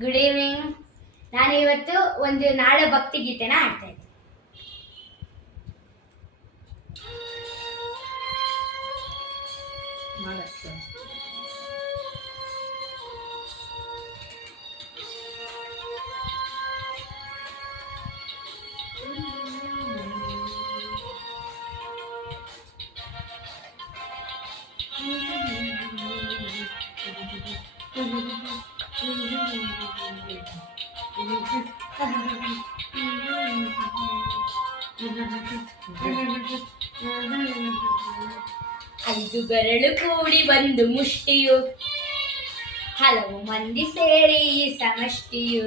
Good evening. ನಾನು ಇವತ್ತು ಒಂದು ನಾಡ ಭಕ್ತಿ ಗೀತೆನ ಹಾಡ್ತಾ ಇದ್ದೀನಿ. ಐದು ಬೆರಳು ಕೂಡಿ ಒಂದು ಮುಷ್ಟಿಯು, ಹಲವು ಮಂದಿ ಸೇರಿ ಸಮಷ್ಟಿಯು.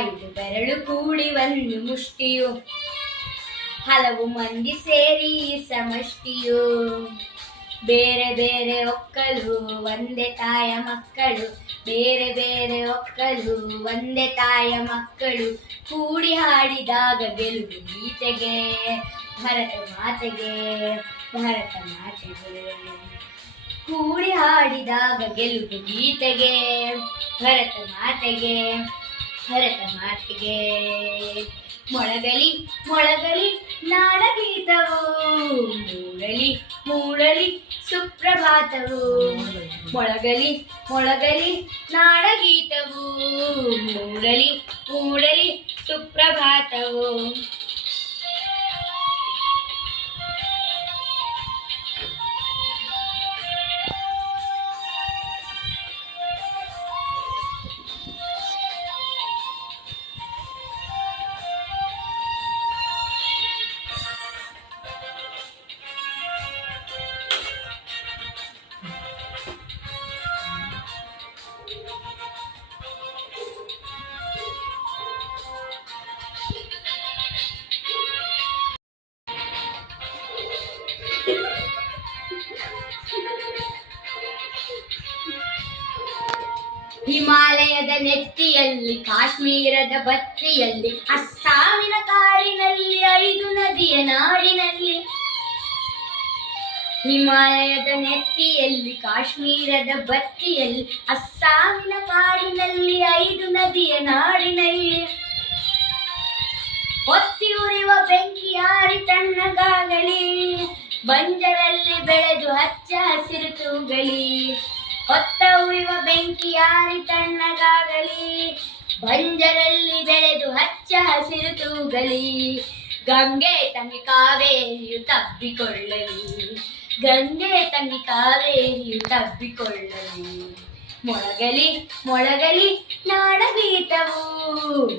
ಐದು ಬೆರಳು ಕೂಡಿ ಒಂದು ಮುಷ್ಟಿಯು, ಹಲವು ಮಂದಿ ಸೇರಿ ಸಮಷ್ಟಿಯು. ಬೇರೆ ಬೇರೆ ಒಕ್ಕಲು ಒಂದೇ ತಾಯ ಮಕ್ಕಳು, ಬೇರೆ ಬೇರೆ ಒಕ್ಕಲು ಒಂದೇ ತಾಯ ಮಕ್ಕಳು. ಕೂಡಿ ಹಾಡಿದಾಗ ಗೆಲುವು ಗೀತೆಗೆ, ಭರತ ಮಾತೆಗೆ, ಭರತ ಮಾತೆಗೆ. ಕೂಡಿ ಹಾಡಿದಾಗ ಗೆಲುವು ಗೀತೆಗೆ, ಭರತ ಮಾತೆಗೆ, ಭರತ ಮಾತೆಗೆ. ಮೊಳಗಲಿ ಮೊಳಗಲಿ ನಾಡಗೀತವು, ಮೂಡಲಿ ಮೂಡಲಿ ಸುಪ್ರಭಾತವು. ಮೊಳಗಲಿ ಮೊಳಗಲಿ ನಾಡಗೀತವು, ಮೂಡಲಿ ಮೂಡಲಿ ಸುಪ್ರಭಾತವು. ಹಿಮಾಲಯದ ನೆತ್ತಿಯಲ್ಲಿ, ಕಾಶ್ಮೀರದ ಬತ್ತಿಯಲ್ಲಿ, ಅಸ್ಸಾಮಿನ ಕಾಡಿನಲ್ಲಿ, ಐದು ನದಿಯ ನಾಡಿನಲ್ಲಿ. ಹಿಮಾಲಯದ ನೆತ್ತಿಯಲ್ಲಿ, ಕಾಶ್ಮೀರದ ಬತ್ತಿಯಲ್ಲಿ, ಅಸ್ಸಾಮಿನ ಕಾಡಿನಲ್ಲಿ, ಐದು ನದಿಯ ನಾಡಿನಲ್ಲಿ. ಹೊತ್ತಿ ಉರಿವ ಬೆಂಕಿಯಾರಿ ತಣ್ಣಗಾಗಲಿ, ಬಂಜರಲ್ಲಿ ಬೆಳೆದು ಹಚ್ಚ ಹಸಿರು ತೂಗಲಿ. ಹೊತ್ತ ಉರಿವ ಬೆಂಕಿಯಾರಿ ತಣ್ಣಗಾಗಲಿ, ಬಂಜರಲ್ಲಿ ಬೆಳೆದು ಹಚ್ಚ ಹಸಿರು ತೂಗಲಿ. ಗಂಗೆ ತಂಗಿ ಕಾವೇರಿಯು ತಬ್ಬಿಕೊಳ್ಳಲಿ, ಗಂಗೆ ತಂಗಿ ಕಾವೇರಿಯು ತಬ್ಬಿಕೊಳ್ಳಲಿ. ಮೊಳಗಲಿ ಮೊಳಗಲಿ ನಾಡಗೀತವು,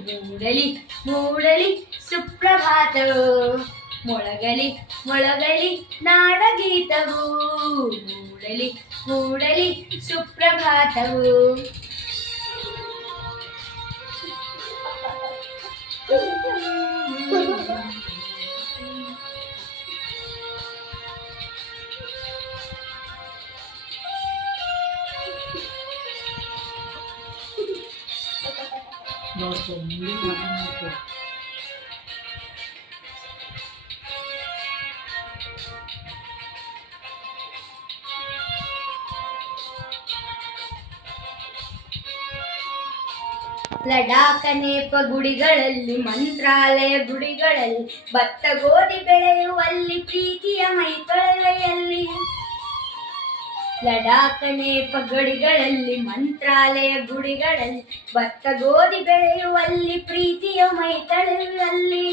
ಮೂಡಲಿ ಮೂಡಲಿ ಸುಪ್ರಭಾತವು. ಮೊಳಗಲಿ ಮೊಳಗಲಿ ನಾಡಗೀತವು, ಮೂಡಲಿ ಮೂಡಲಿ ಸುಪ್ರಭಾತವು. ಲಡಾಖ ನೇಪ ಗುಡಿಗಳಲ್ಲಿ, ಮಂತ್ರಾಲಯ ಗುಡಿಗಳಲ್ಲಿ, ಭತ್ತ ಗೋಧಿ ಬೆಳೆಯುವಲ್ಲಿ, ಪ್ರೀತಿಯ ಮೈ ತೊಳೆಯಲ್ಲಿ. ಲಡಾಖ ನೇಪ ಗಡಿಗಳಲ್ಲಿ, ಮಂತ್ರಾಲಯ ಗುಡಿಗಳಲ್ಲಿ, ಭತ್ತ ಗೋಧಿ ಬೆಳೆಯುವಲ್ಲಿ, ಪ್ರೀತಿಯ ಮೈ ತೊಳೆಯುವಲ್ಲಿ.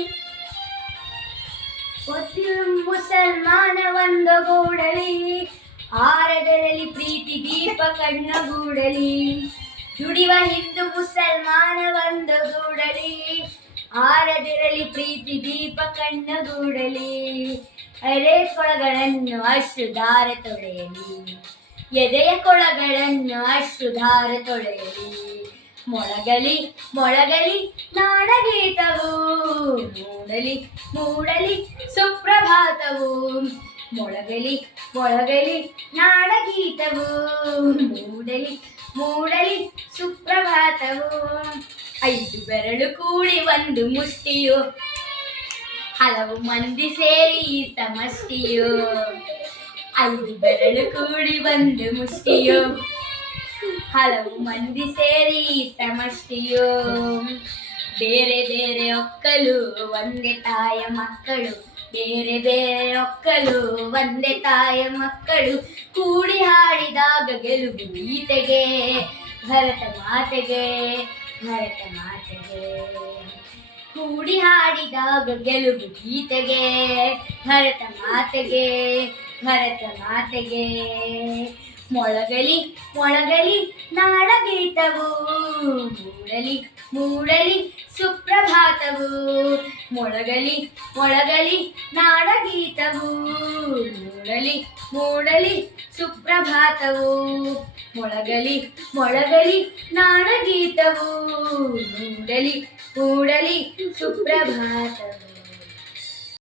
ಮುಸಲ್ಮಾನ ಒಂದಗೂಡಲಿ, ಆರದರಲ್ಲಿ ಪ್ರೀತಿ ದೀಪ ಕಣ್ಣಗೂಡಲಿ. ದುಡಿವ ಹಿಂದೂ ಮುಸಲ್ಮಾನ ಒಂದಗೂಡಲಿ, ಆರದಿರಲಿ ಪ್ರೀತಿ ದೀಪ ಕಣ್ಣಗೂಡಲಿ. ಎದೆಯ ಕೊಳಗಳನ್ನು ಅಶ್ರುಧಾರ ತೊಳೆಯಲಿ, ಎದೆಯ ಕೊಳಗಳನ್ನು ಅಶ್ರುಧಾರ ತೊಳೆಯಲಿ. ಮೊಳಗಲಿ ಮೊಳಗಲಿ ನಾಡಗೀತವು, ಮೂಡಲಿ ಮೂಡಲಿ ಸುಪ್ರಭಾತವು. ಮೊಳಗಲಿ ಮೊಳಗಲಿ ನಾಡಗೀತವು, ಮೂಡಲಿ ಮೂಡಲಿ ಸುಪ್ರಭಾತವು. ಐದು ಬೆರಳು ಕೂಡಿ ಒಂದು ಮುಷ್ಟಿಯು, ಹಲವು ಮಂದಿ ಸೇರಿ ಸಮಷ್ಟಿಯು. ಐದು ಬೆರಳು ಕೂಡಿ ಒಂದು ಮುಷ್ಟಿಯು, ಹಲವು ಮಂದಿ ಸೇರಿ ಸಮಷ್ಟಿಯೋ ಬೇರೆ ಬೇರೆ ಒಕ್ಕಲು ಒಂದೇ ತಾಯ ಮಕ್ಕಳು ಬೇರೆ ಬೇರೆ ಒಕ್ಕಲು ಒಂದೇ ತಾಯ ಮಕ್ಕಳು ಕೂಡಿ ಹಾಡಿದಾಗ ಗೆಲುವು ಗೀತೆಗೆ ಭರತ ಮಾತೆಗೆ ಭರತ ಮಾತೆಗೆ ಕೂಡಿ ಹಾಡಿದಾಗ ಗೆಲುವು ಗೀತೆಗೆ ಭರತ ಮಾತೆಗೆ ಭರತ ಮಾತೆಗೆ ಮೊಳಗಲಿ ಮೊಳಗಲಿ ನಾಡಗೀತವು ಮೂಡಲಿ ಮೂಡಲಿ ಸುಪ್ರಭಾತವು ಮೊಳಗಲಿ ಮೊಳಗಲಿ ನಾಡಗೀತವು ಮೂಡಲಿ ಮೂಡಲಿ ಸುಪ್ರಭಾತವು ಮೊಳಗಲಿ ಮೊಳಗಲಿ ನಾಡಗೀತವು ಮೂಡಲಿ ಮೂಡಲಿ ಸುಪ್ರಭಾತವು.